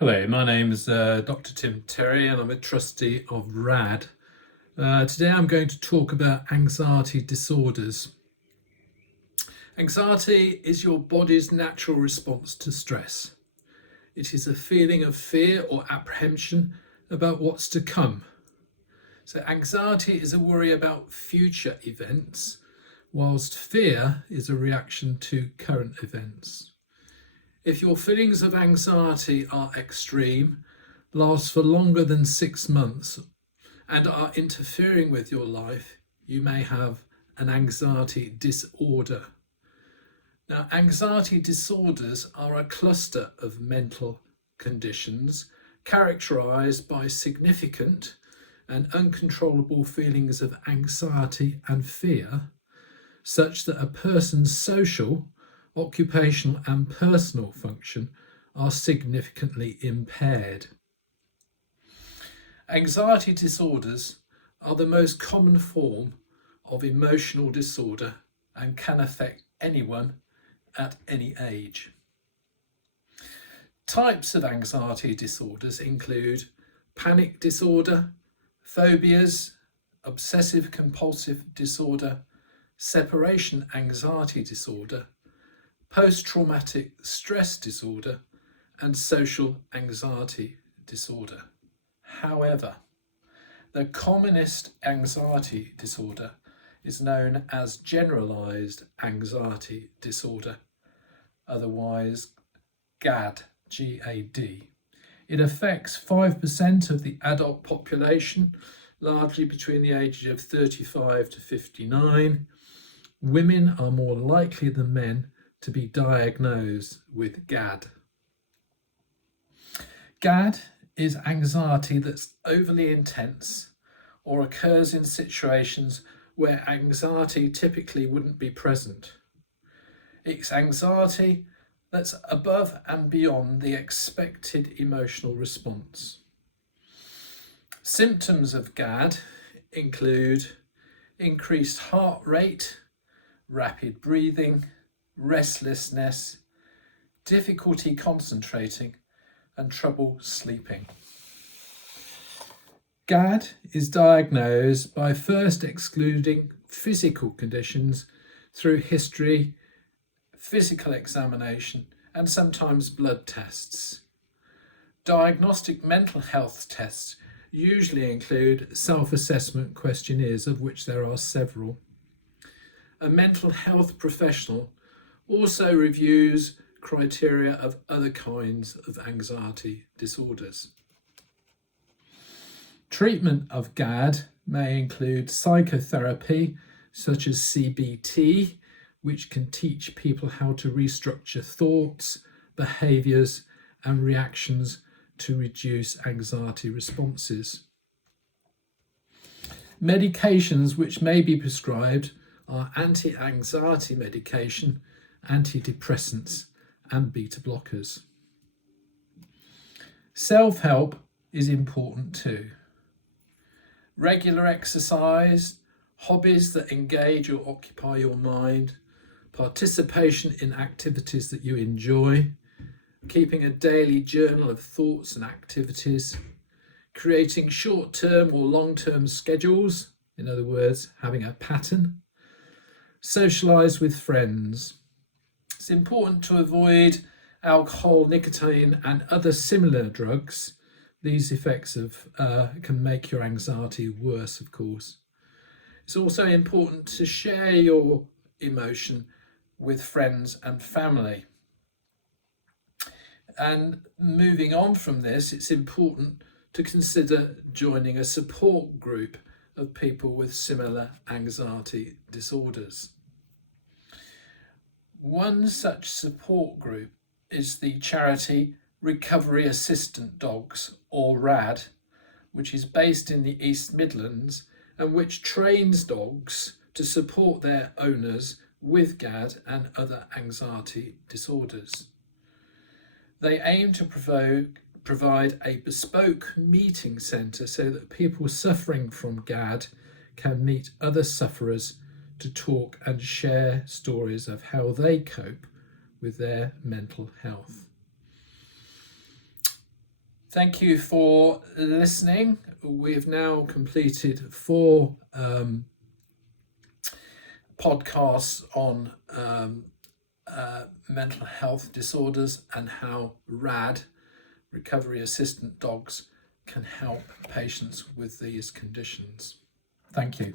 Hello, my name is Dr. Tim Terry and I'm a trustee of RAD. Today I'm going to talk about anxiety disorders. Anxiety is your body's natural response to stress. It is a feeling of fear or apprehension about what's to come. So anxiety is a worry about future events, whilst fear is a reaction to current events. If your feelings of anxiety are extreme, last for longer than 6 months, and are interfering with your life, you may have an anxiety disorder. Now, anxiety disorders are a cluster of mental conditions characterized by significant and uncontrollable feelings of anxiety and fear, such that a person's social, occupational and personal function are significantly impaired. Anxiety disorders are the most common form of emotional disorder and can affect anyone at any age. Types of anxiety disorders include panic disorder, phobias, obsessive compulsive disorder, separation anxiety disorder, post-traumatic stress disorder, and social anxiety disorder. However, the commonest anxiety disorder is known as generalized anxiety disorder, otherwise GAD, G-A-D. It affects 5% of the adult population, largely between the ages of 35 to 59. Women are more likely than men to be diagnosed with GAD. GAD is anxiety that's overly intense or occurs in situations where anxiety typically wouldn't be present. It's anxiety that's above and beyond the expected emotional response. Symptoms of GAD include increased heart rate, rapid breathing, restlessness, difficulty concentrating, and trouble sleeping. GAD is diagnosed by first excluding physical conditions through history, physical examination, and sometimes blood tests. Diagnostic mental health tests usually include self-assessment questionnaires, of which there are several. A mental health professional also reviews criteria of other kinds of anxiety disorders. Treatment of GAD may include psychotherapy, such as CBT, which can teach people how to restructure thoughts, behaviours, and reactions to reduce anxiety responses. Medications which may be prescribed are anti-anxiety medication, antidepressants, and beta blockers. Self-help is important too. Regular exercise, hobbies that engage or occupy your mind, participation in activities that you enjoy, keeping a daily journal of thoughts and activities, creating short-term or long-term schedules, in other words, having a pattern, socialise with friends. It's important to avoid alcohol, nicotine, and other similar drugs. These effects can make your anxiety worse, of course. It's also important to share your emotion with friends and family. And moving on from this, it's important to consider joining a support group of people with similar anxiety disorders. One such support group is the charity Recovery Assistant Dogs, or RAD, which is based in the East Midlands and which trains dogs to support their owners with GAD and other anxiety disorders. They aim to provide a bespoke meeting centre so that people suffering from GAD can meet other sufferers to talk and share stories of how they cope with their mental health. Thank you for listening. We've now completed 4 podcasts on mental health disorders and how RAD, recovery assistant dogs, can help patients with these conditions. Thank you.